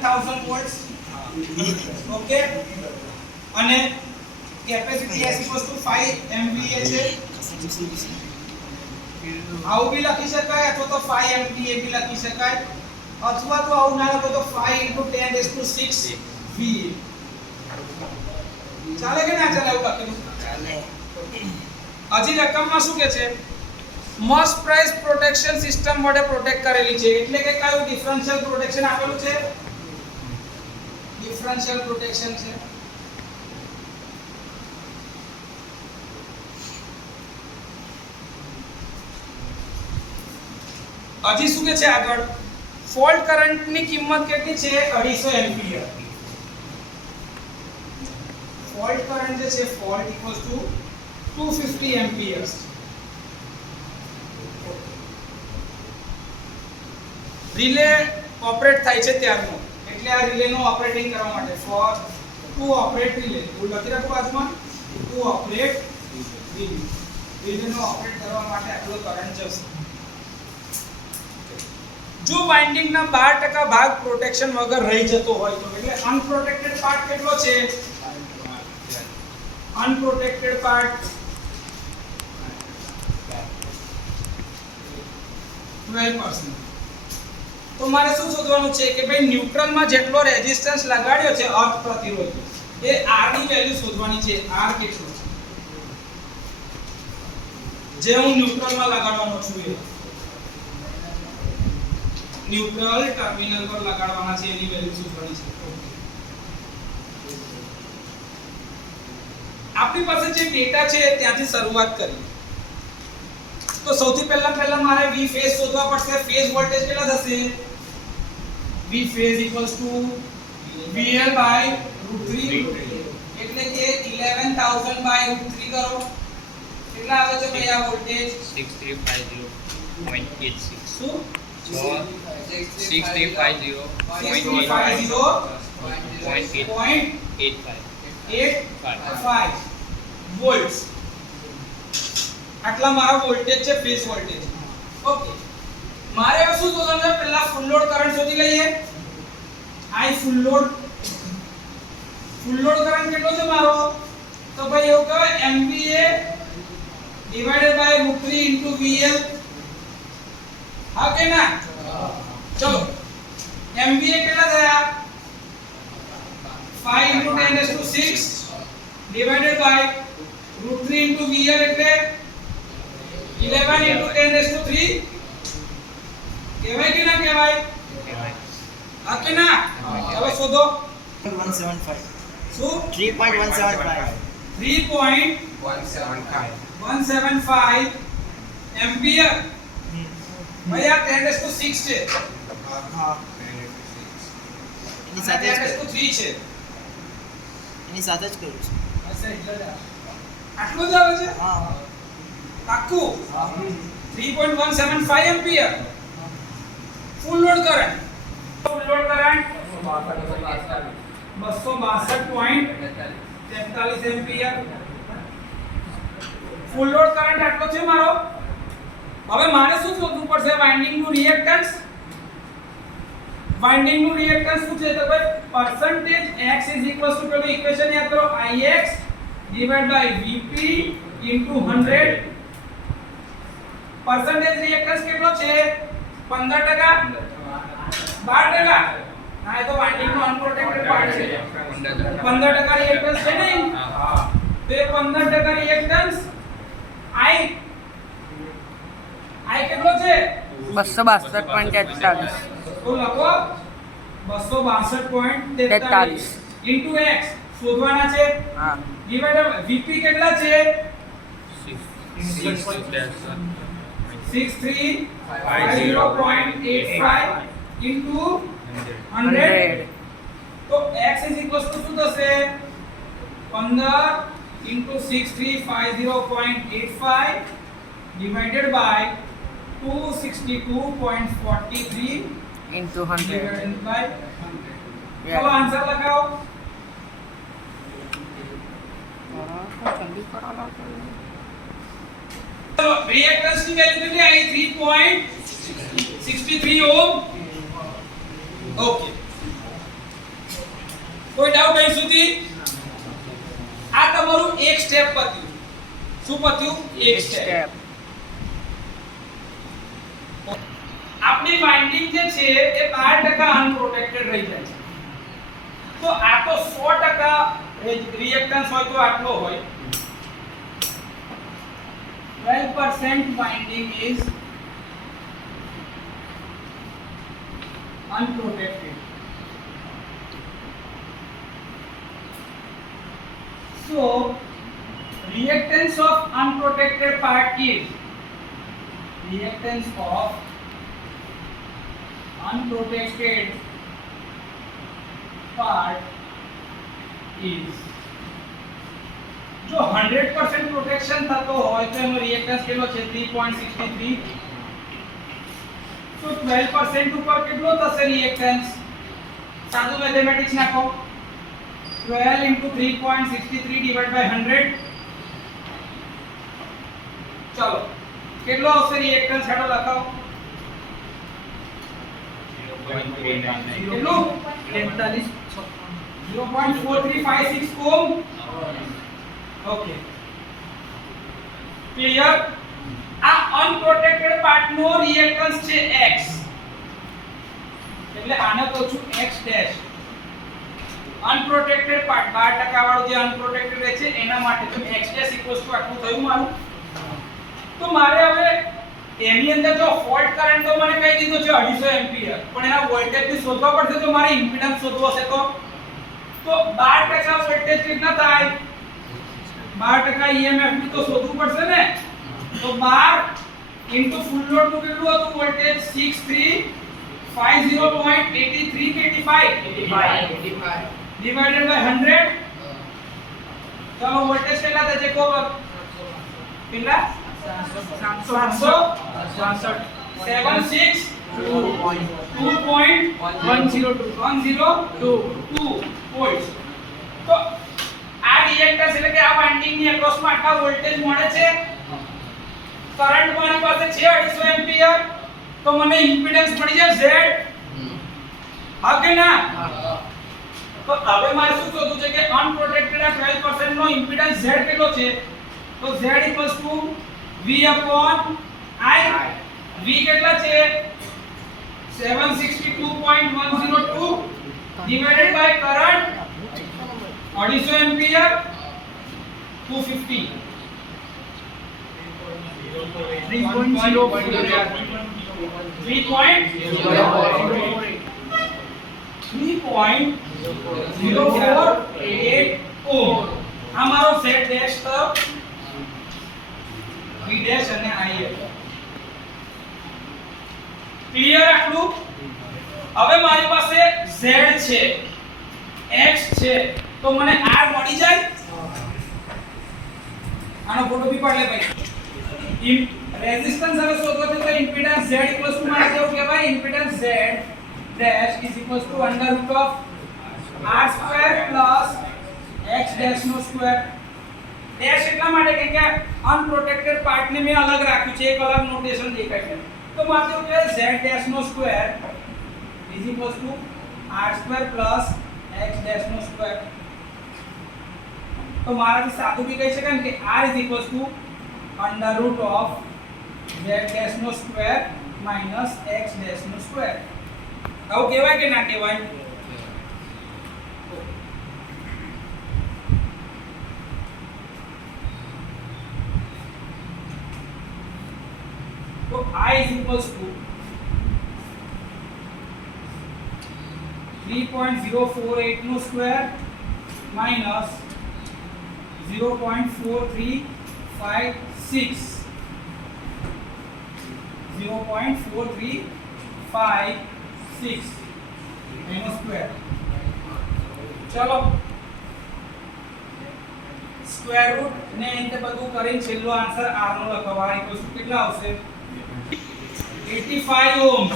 11,000 volts. Okay, અને capacity S = 5 MVA છે. આવું બી લખી શકાય અથવા તો 5 MVA બી લખી શકાય અથવા તો આવું ના લખો તો 5 × 10⁶ VA. ચાલે કે ના ચાલે એવું લખેલું? ચાલે. હજી રકમમાં શું કે છે? મસ્ટ પ્રાઇસ પ્રોટેક્શન સિસ્ટમ વડે પ્રોટેક્ટ કરેલી છે. એટલે કે કયું ડિફરન્શિયલ પ્રોટેક્શન આપેલું છે? ડિફરન્શિયલ પ્રોટેક્શન છે. હજી શું કે છે આગળ? ફોલ્ટ કરંટની કિંમત કેટલી છે? 250 એમ્પિયર. ફોલ્ટ કરંટ જે છે ફોલ્ટ = 250 એમ્પિયર્સ. રિલે ઓપરેટ થાય છે ત્યારનો, એટલે આ રિલેનો ઓપરેટિંગ કરવા માટે ફોર ટુ ઓપરેટ રિલે હું લખી રાખું બાજુમાં ટુ ઓપરેટ રિલે. રિલેનો ઓપરેટ કરવા માટે આટલો કરંટ જશે. જો વાઇન્ડિંગના 12% ભાગ પ્રોટેક્શન વગર રહી જતો હોય તો, એટલે અનપ્રોટેક્ટેડ પાર્ટ કેટલો છે? અનપ્રોટેક્ટેડ પાર્ટ 12%. તો મારે શું શોધવાનું છે કે ભાઈ ન્યુટ્રલમાં જેટલો રેઝિસ્ટન્સ લગાડ્યો છે અર્થ પ્રતિરોધ એ R ની વેલ્યુ શોધવાની છે. R કેટલો છે જે હું ન્યુટ્રલમાં લગાડવાનો છું? એ ન્યુટ્રલ ટર્મિનલ પર લગાડવાના છે, એની વેલ્યુ શોધવાની છે. આપણી પાસે જે ડેટા છે ત્યાંથી શરૂઆત કરીએ. તો સૌથી પહેલા મારે V ફેઝ શોધવા પડશે. ફેઝ વોલ્ટેજ કેટલા થશે? V phase = VL/√3. એટલે કે 11,000/√3 કરો. કેટલા આવે છે ભાઈ આ વોલ્ટેજ? 6350.86. શું? 6350.85 વોલ્ટ્સ. આટલા મારા વોલ્ટેજ છે, ફેઝ વોલ્ટેજ. ઓકે, મારે હવે શું શોધવાનું છે? પહેલા ફૂલ લોડ કરંટ શોધી લઈએ. I ફૂલ લોડ કરંટ કેટલો છે મારો? તો ભાઈ એવું કહેવાય MVA / √3 × VL. હા કે ના? ચલો, MVA કેટલા થયા? 5 × 10⁶ ડિવાઇડેડ બાય √3 × VL એટલે 11 × 10⁻³ કહેવાય કે ના કહેવાય? હા કે ના? હવે શોધો. 175. શું? 3.175. 3.175 એમ્પિયર. ભાઈ આ 10⁶ છે. હા. એની સાથે જ 10⁻³ છે. એની સાથે જ કરું છું. આટલું જ આવે છે? હા. પાક્કું? 3.175 ampere. Full load current 262.43 ampere. Full load current આટલો છે મારો. હવે મારે શું શોધવું પડશે? વાઇન્ડિંગનું રિએક્ટન્સ. વાઇન્ડિંગનું રિએક્ટન્સ શું છે? તો ભાઈ percentage x = પેલું ઇક્વેશન યાદ કરો, Ix / Vp * 100. percentage રિએક્ટન્સ કેટલો છે? 15%? 12%? ના, એ તો વાઇન્ડિંગ નો અનપ્રોટેક્ટેડ પાર્ટ છે. 15% રિએક્ટન્સ છે ને? હા. તો એ 15% રિએક્ટન્સ I કેટલો છે? 262.43. તો લખો 262.43 into x શોધવાના છે. હા. ડિવાઇડર Vp કેટલા છે? 6350.85 into 100. તો x = શું થશે? 15 into 6350.85 divided by 262.43 into 100. divided by 100. Yeah. चलो आंसर लगाओ. चलो रिएक्टेंस की वैल्यू कितनी आई? 3.63 ओम. ओके, કોઈ ડાઉટ અહીં સુધી? આ તમારું એક સ્ટેપ પત્યું. શું પત્યું? એક સ્ટેપ. Step. આપણી વાઇન્ડિંગ જે છે એ 12% અનપ્રોટેક્ટેડ રહી જાય છે. તો આ તો 100% રિએક્ટન્સ હોય તો આટલો હોય. 12% winding is unprotected. So reactance of unprotected part is જો 100% પ્રોટેક્શન થતો હોય તો એનો રિએક્ટન્સ કેટલો છે? 3.63. તો 12% ઉપર કેટલો થશે રિએક્ટન્સ? સાદું મેથેમેટિક્સ નાખો. 12 into 3.63 divided by 100. ચલો કેટલો આવશે રિએક્ટન્સ? હેડો લખાવો. કેટલું? 0.4356 ઓહમ. Okay, clear? આ અનપ્રોટેક્ટેડ પાર્ટ નો રિએક્ટન્સ છે x, એટલે આને કહું છું x ડેશ. અનપ્રોટેક્ટેડ પાર્ટ 12% વાળો જે અનપ્રોટેક્ટેડ છે એના માટે તો x ડેશ ઇક્વલ્સ ટુ આટલું થયું મારું. તો મારે હવે એની અંદર જો ફોલ્ટ કરંટ તો મને કહી દીધો છે 250 એમ્પિયર, પણ એના વોલ્ટેજ ની શોધવા પડશે. તો મારે ઇમ્પિડન્સ શોધવો હશે તો 12% વોલ્ટેજ કેટલા થાય? 12% EMF ની તો શોધવું પડશે ને. તો 12 ઇન્ટુ ફૂલ લોડ નું કેટલું હતું વોલ્ટેજ? 6350.83 કે 85 ડિવાઇડેડ બાય 100. ચલો વોલ્ટેજ કેટલા થશે? કો કેટલા? 766 2.102 વોલ્ટ. તો આ રિએક્ટન્સ એટલે કે આ વાઇન્ડિંગ ની એક્રોસમાં આટલા વોલ્ટેજ મળે છે. કરંટ મારી પાસે છે 250 એમ્પિયર, તો મને ઇમ્પિડન્સ મળી જાય Z. હા કે ના? તો હવે મારે શું શોધવું છે કે અનપ્રોટેક્ટેડ આ 12% નો ઇમ્પિડન્સ Z કેટલો છે? તો Z V upon I. V કેટલા છે? 762.102 divided by current 250 ampere 250 3.048 ohm. આ મારો Z ડેશ તો V ડેશ અને I ક્લિયર આટલું? હવે મારી પાસે Z છે, X છે, તો મને R મળી જાય. આનો ફોટો બી પાડ લે ભાઈ. રેઝિસ્ટન્સ હવે શોધવો છે તો ઇમ્પિડન્સ Z ઇક્વલ્સ ટુ મારે કેવું કહેવાય? Impedance Z dash is equals to under root of R square plus X dash નો સ્ક્વેર. ડેશ એટલા માટે કે અનપ્રોટેક્ટેડ પાર્ટ ને મેં અલગ રાખ્યું છે, એક અલગ નોટેશન દેખાય છે. તો મારે કેવું કે Z ડેશ નો square is equals to R square plus X dash નો સ્ક્વેર. તો મારાથી સાદું બી કહી શકાય કે R is equals to under root of Z dash નો સ્ક્વેર માઈનસ X ડેશ નો સ્ક્વેર. આવું કહેવાય કે ના કહેવાય? તો I is equals to 3.048 નો સ્ક્વેર માઈનસ 0.4356 એનો સ્ક્વેર. ચલો સ્ક્વેર રૂટ ને એને બધું કરીને છેલ્લો આન્સર R નો લખવા. કેટલા આવશે? 85 ઓહ્મ.